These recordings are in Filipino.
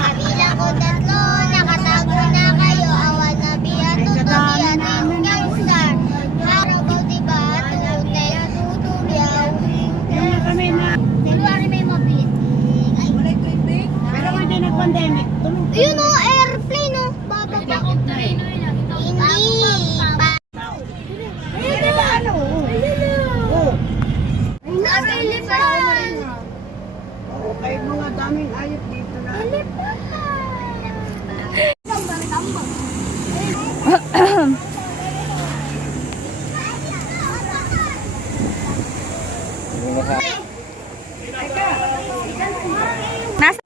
Kabilang ko tatlo, nakatago na kayo. Awan na biyan, tutubiyan, yung gangster. Harabaw diba, tute, tutubiyaw. January may mabilis. Pero hindi nag-pandemic. Yun o, airplane o. Bababa. Hindi. Hindi ba ano? Oo. Elephant. Okay, mga daming hayop dito na. Nasa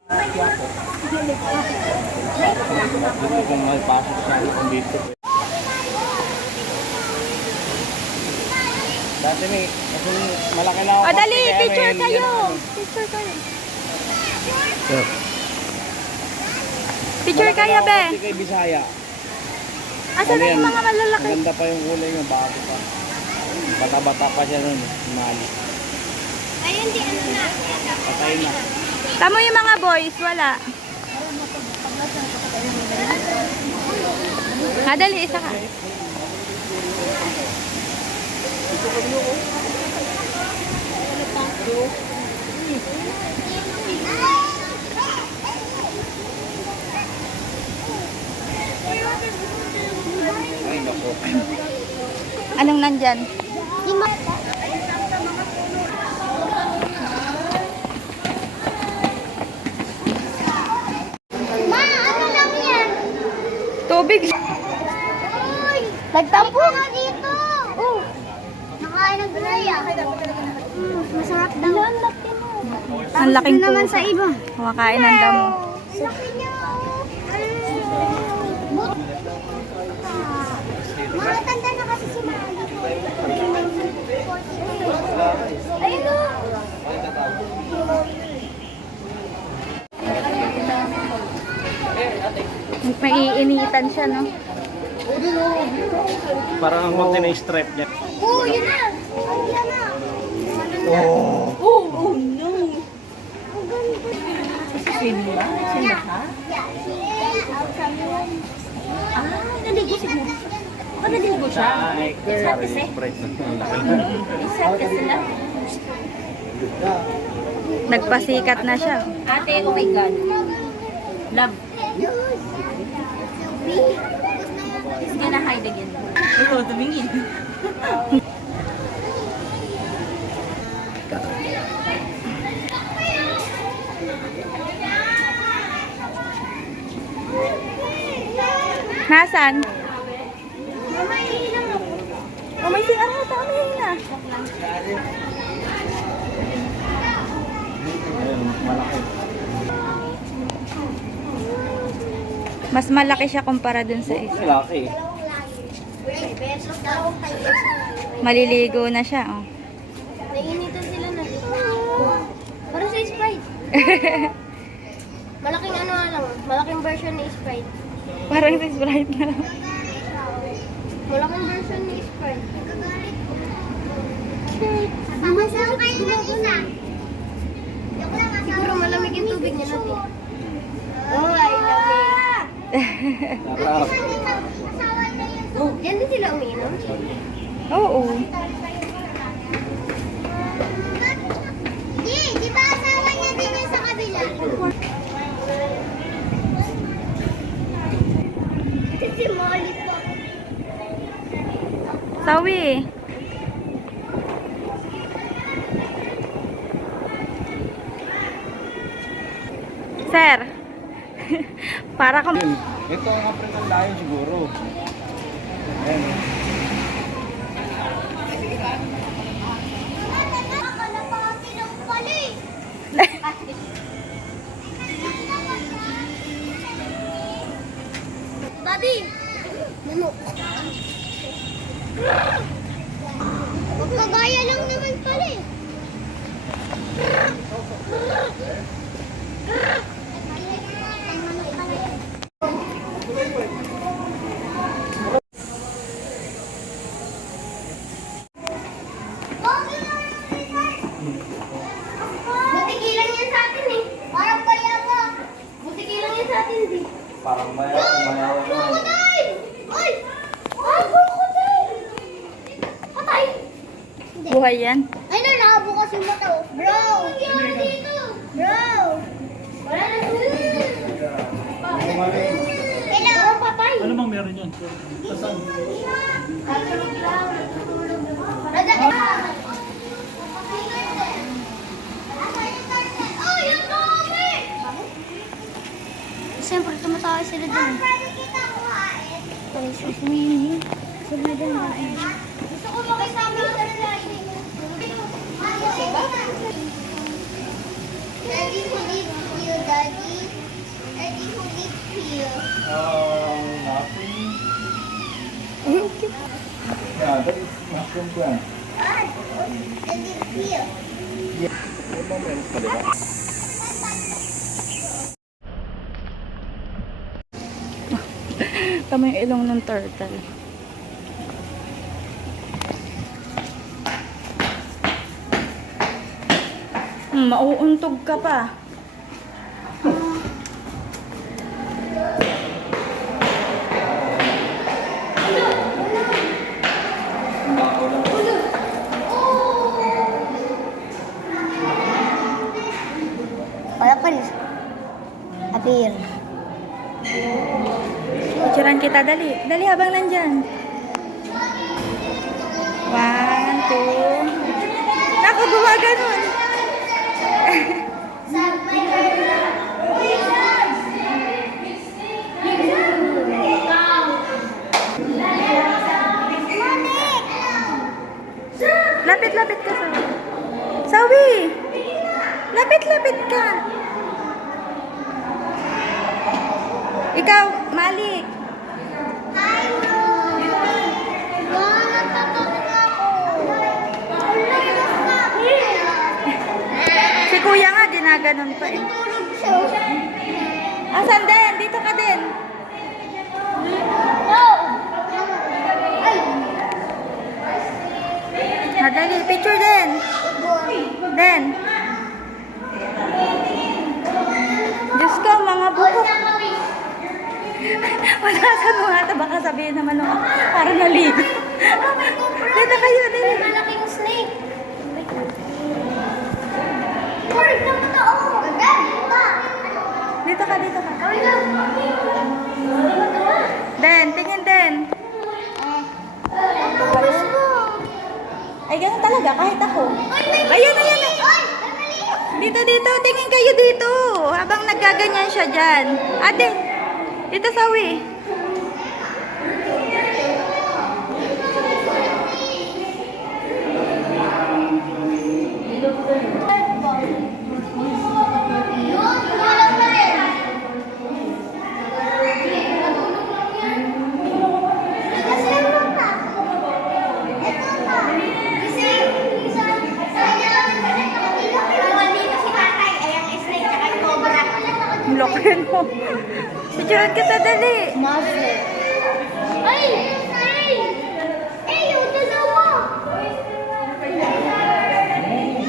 Kung may pasok siya dito. Dati may, kasi malaki na ako. dali, kaya picture may- kayo. Picture kayo. Sir. Picture Malaki kayo, na ako be. kasi kay Bisaya. Asa na yung mga malalaki? Maganda pa yung kulay niya, bago pa. Bata-bata pa siya nun, mali. Ayun, di ano na. Patay na. Tamo yung mga boys, wala. Dali, isa ka. Ay, naku. Anong nandyan? Ma, ano lang yan? Tubig. Uy! Nagtampo ka dito! Oh! Nakain ng gulay ah. Masarap daw. Ang laking po. naman sa iba. Kumakain ng damo. Laki niya. Makatanda na kasi si Mali. Ayun o. Maiinitan siya, no? Parang ang konti na yung stripe niya. Oo, yun na. Yan na. Naligo siguro. Ako naligo siya. Ay, parang yung stripe na. Ang laki na. Isat ka sila. Nagpasikat na siya. Ate, oh my God. Love. He's gonna hide again. Oo, tumingin. Nasaan? Mama, iinom ako. Oh, may CR na. Tama na. Ayun, malaki. Mas malaki siya kumpara dun sa isa. Malaki. Maliligo na siya, oh. Nainitan sila na. Para sa Sprite. Malaking ano nga lang. Malaking version ni Sprite. Parang sa Sprite na. Malaking version ni Sprite. Mamasarap kayo ng isa. Siguro malamig yung tubig niya natin. Oh, ay lamig. Sarap. Diyan din sila umiinom. Oo. Di ba asawa niya din yung sa kabila? Si Molly po. Sawi. Sir. Para kang... Ito ang African lion siguro. Ayan. Kalapati lang pala eh. Daddy! Manok. Magkagaya lang naman pala eh. Butikilan yan sa atin eh. Parang kaya nga. Butikilan yan sa Parang mayaw na. Ay! Ay, crocodile! Patay! Hindi. Buhay yan. Ay, nalabo kasi mata. Bro! Dito! Bro! Wala na. Kailangan patay. Ano bang meron yan? Saan? Natulog lang. Natulog lang. Oh, yung dami! Siyempre, tumatawag sila dun. Pwede kita kuhain. Excuse me. Sila dun kuhain. Gusto ko makisama sa lalaki. Daddy, who lives here, Daddy? Daddy, who lives here? Nothing. Yeah, that is mushroom plant. Daddy, here. One moment, kaliwa. Tama yung ilong ng turtle. Mauuntog ka pa. Wala pa rin. Appear. Picturean kita, dali. Dali habang nandyan. 1, 2. Naku, gumaganon. Lapit-lapit ka, Sawi. Sawi! Lapit-lapit ka. Ikaw, Malik. Si kuya nga, ginaganon pa eh. Asan din? Dito ka din. Madali, picture din. Den. Diyos ko, mga buko. Wala sa mga ito. Baka sabihin naman nung parang naligo. Dito kayo, dito. Malaking snake. Correct naman na ako. Dito ka, dito ka. Kawin lang. Den, tingin din. Ay, ganun talaga, kahit ako. Ayan, ayan. Dito, dito. Tingin kayo dito. Habang naggaganyan siya dyan. Ate, dito, Sawi. Lokin mo. Picturean kita, dali. Ay! Ay! Ay, yung dalawa!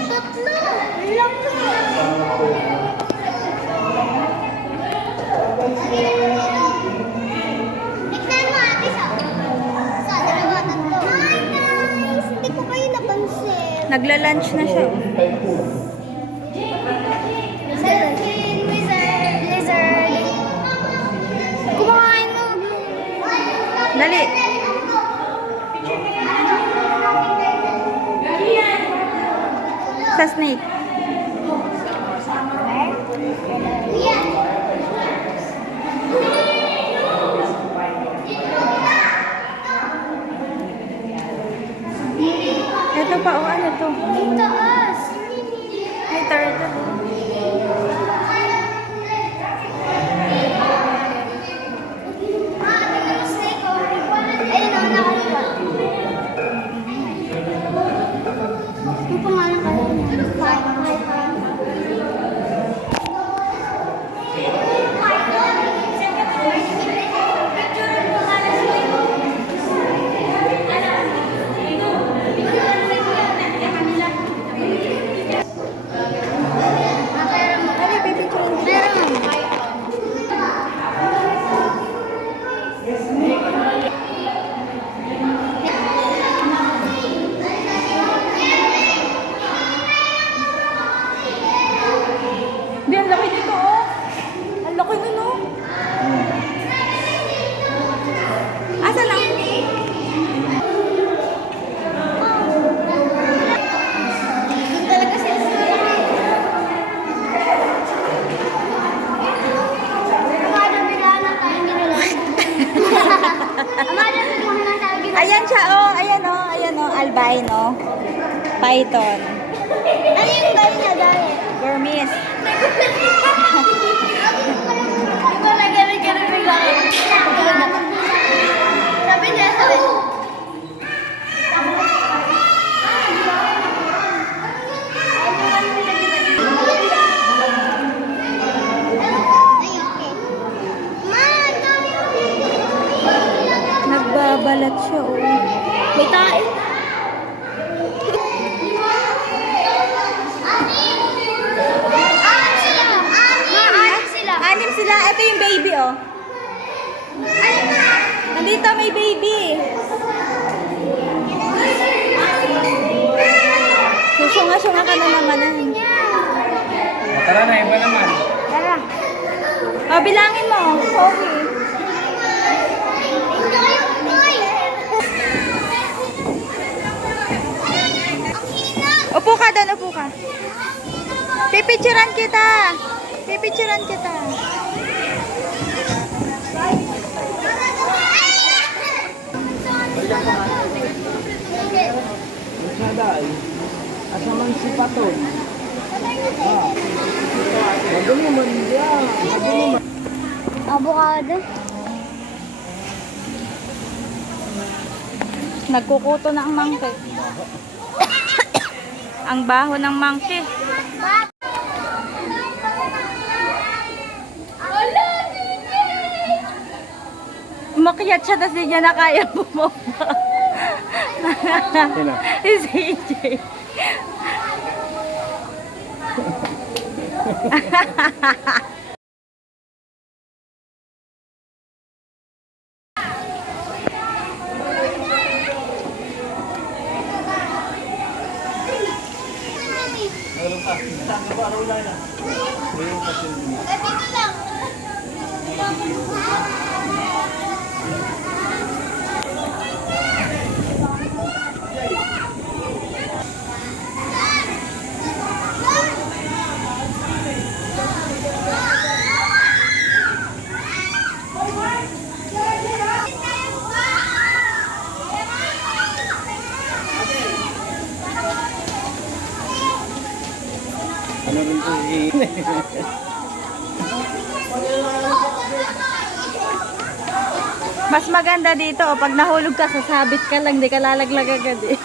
Tatlo! Ilang to? Tignan mo, ate, sa dalawa, tatlo. Hi, guys! Hindi ko kayo napansin. Nagla-lunch na siya. Lizard. Kumakain mo. Dali. Sa snake. Ito pa, oh, ano to? Taas. Ay, turtle. Ayun, nakaliwa. Yung pangalan ka rin. python. Ano yung galing na galing? Burmese. Ikaw na galing bigla. Sabi niya, sabi. Nagbabalat siya, oh. May tae. Anim sila. Ito yung baby, oh. Nandito may baby. Susunga-sunga ka na naman. Tara na, iba naman. Tara. Oh, bilangin mo. Okay. Upo ka doon, upo ka. Pipicturan kita. Pipicturan kita. Saday. Asa man si Paton? Madali man yan. Madali man. Avocado. Nagkukuto na ang mangke. Ang baho ng mangke. Umakyat siya, tapos di niya na kaya bumaba. Sino? Si CJ. Dito lang. Ano rin po si... Mas maganda dito, oh, pag nahulog ka, sasabit ka lang, di ka lalaglag agad eh.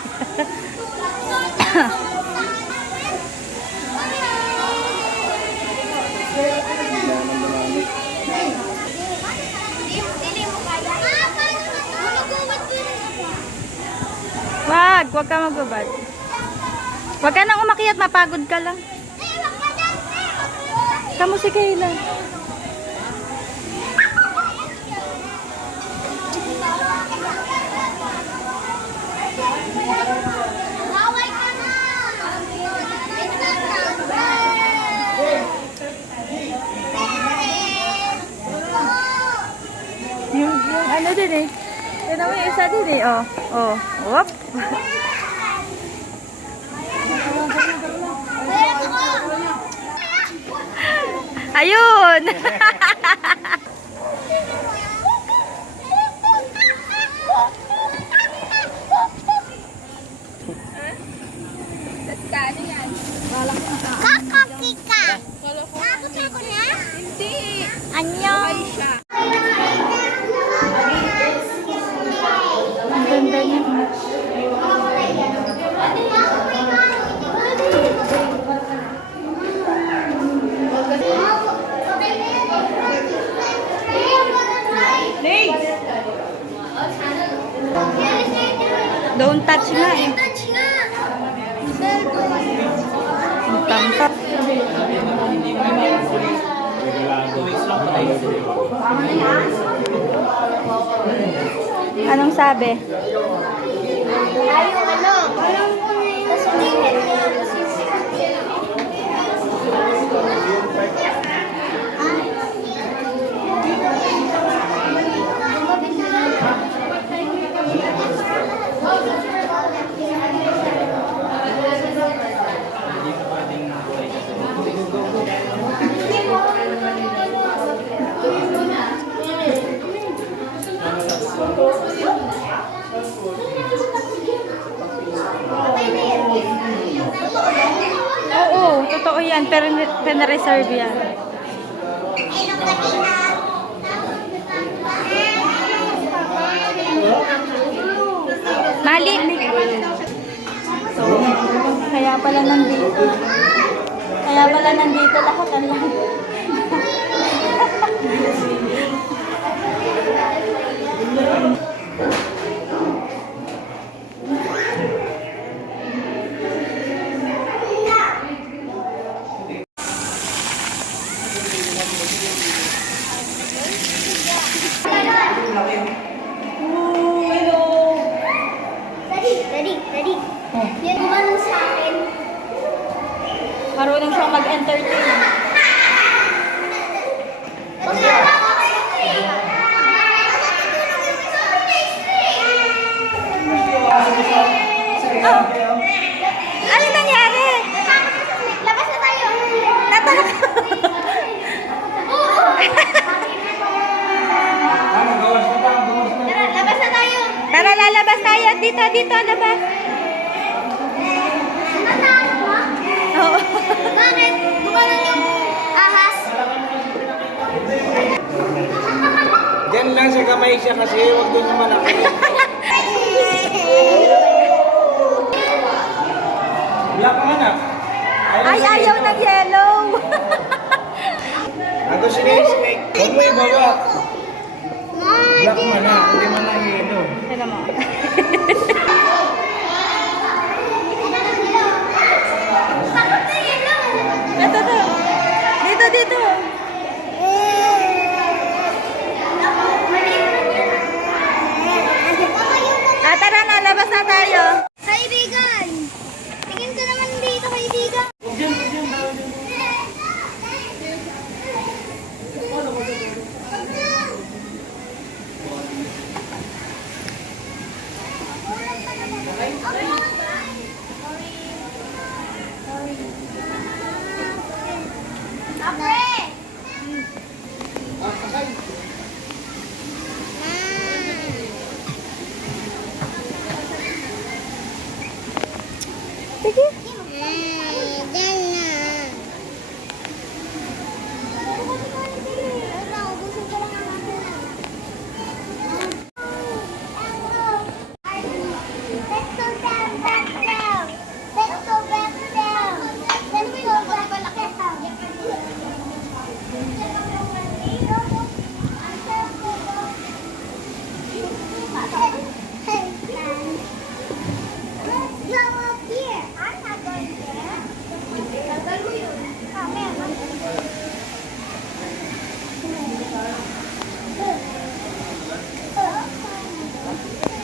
Wag ka magbabad. Wag ka nang umakyat, mapagod ka lang. Kamu si Kayla. Yung ano din eh. Tignan mo yung isa din eh. Oh. Oh. Whoop. Ayun! Kakakika. Nakot ako na? Hindi. Anyo. Ang ganda niya. Don't touch nga eh. Ang tangkap. Anong sabi? Ayaw ano? Tapos tingin niya. totoo yan, pero pinareserve yan. Mali. So, kaya pala nandito. Kaya pala nandito lahat. Ano? Ready. Yan gumanong sa akin. Marunong siyang mag-entertain. Oh. Ano nangyari? Labas na tayo. Natakot. Tara, labas na tayo. Tara, lalabas tayo. Dito, labas. Natakot mo? Oo. Bakit? Gumanon yung ahas. Diyan lang sa kamay siya kasi huwag doon sa malaki. Black ka na. Ay, ayaw ng yellow. Ako snake. Huwag mo ibaba. Black man na. Hindi man na yellow. Tignan mo. Takot na yun lang. Ito. Dito. Tara na, labas na tayo. Kaibigan! Tingin ka naman dito, kaibigan. Apre! Sige. Diyan na. Ubusin ko lang ang akin. Let's go down, back down. Let's go back down. Let's go back down. Let's go up here. I'm not going there.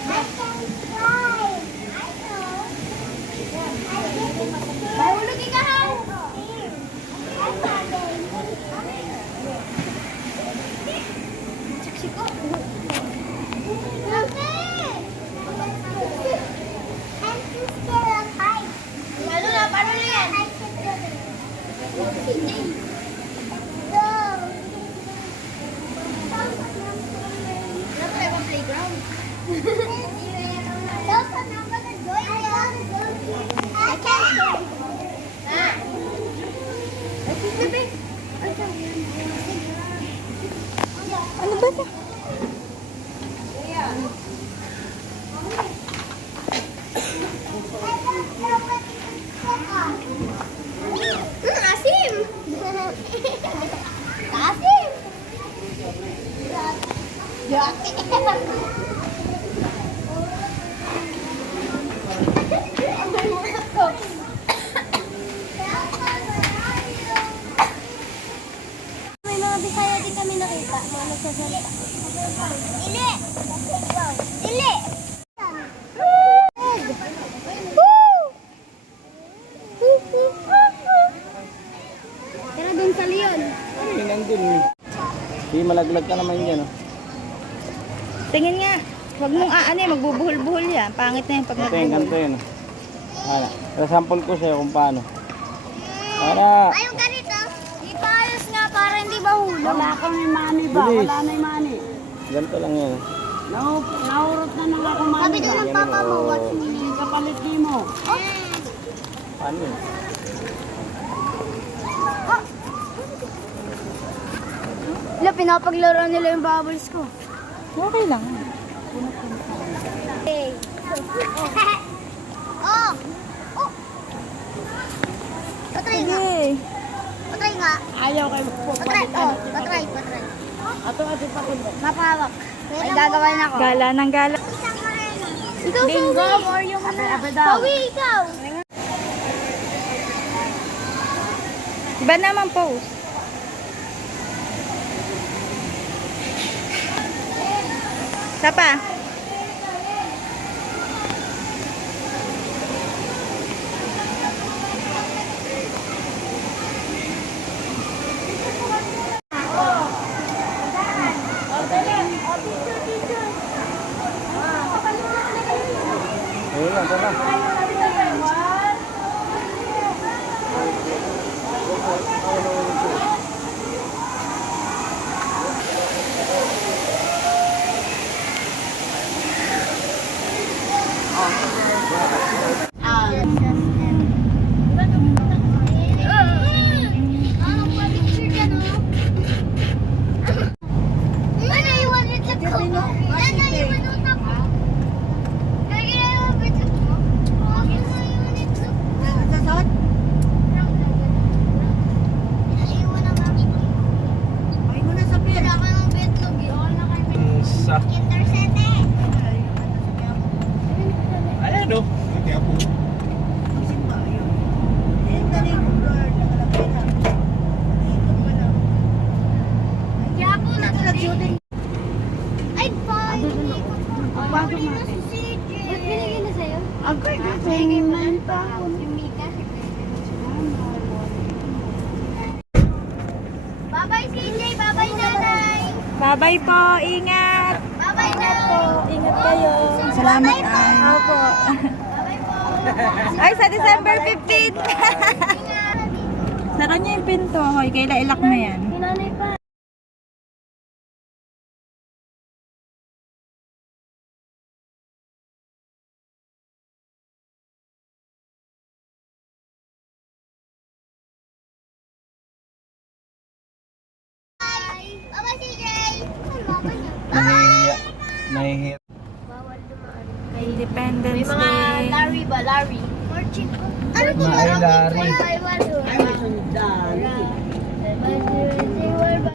I can fly. I know. Mahulog ka ha? Paano na yan? Playground. I can't. Ano ba ito? Asim! Asim! May mga Bisaya din kami nakita, mga nagsasalita. Dili! Dili! Pero dun sa Leon. Ay, nandun eh. Hindi malaglag ka naman yan. Oh. Tingin nga. Huwag mong magbubuhol-buhol yan. Pangit na yan pag Ito yung ganito nagbubuhol. yun. Ano? Sample ko sa'yo kung paano. Para. Ayaw ganito. Di pa ayos nga para hindi mahulog. Wala kang money ba? Bilis. Wala na yung money. Ganito lang yan. Naurot na lang ako money Sabi doon ba? ng papa mo, what's meaning? Kapalit di mo. Paano yun? Wala, pinapaglaro nila yung bubbles ko. Okay lang. Hey. Oh! Oh! Patry nga. Sige. Patry nga. Ayaw kayo Patry. Oh, patry. Ato pa ko. Mapahawak. May gagawin ako. Gala ng gala. Ikaw, Bingo, or yung Pawi, ikaw. Iba naman pose. Isa pa. Ayun na, tara. Ay mo na sa pera. Sa... Ayan o. Simba yun. Eh, dali ko girl. Nakalagay na. Ikot mo lang. Ito na shooting. Ay, bye. Bago natin. Ba't binigay na sa'yo? Agay na. Sige man pa. Bye-bye, CJ. Bye-bye, nanay. Bye-bye po. Ingat. Bye-bye, Ingat po. nanay. Ingat kayo. Salamat ay. Opo. Bye-bye po. Ay, sa December 15. Sara niyo yung pinto. Hoy, kailan ilak mo yan. Nanay pa. Bye-bye, CJ. Nahihiya. Nahihiya. Independence Day. Larry ba? Larry? Ano to? Ay, Larry. Ay, sundan.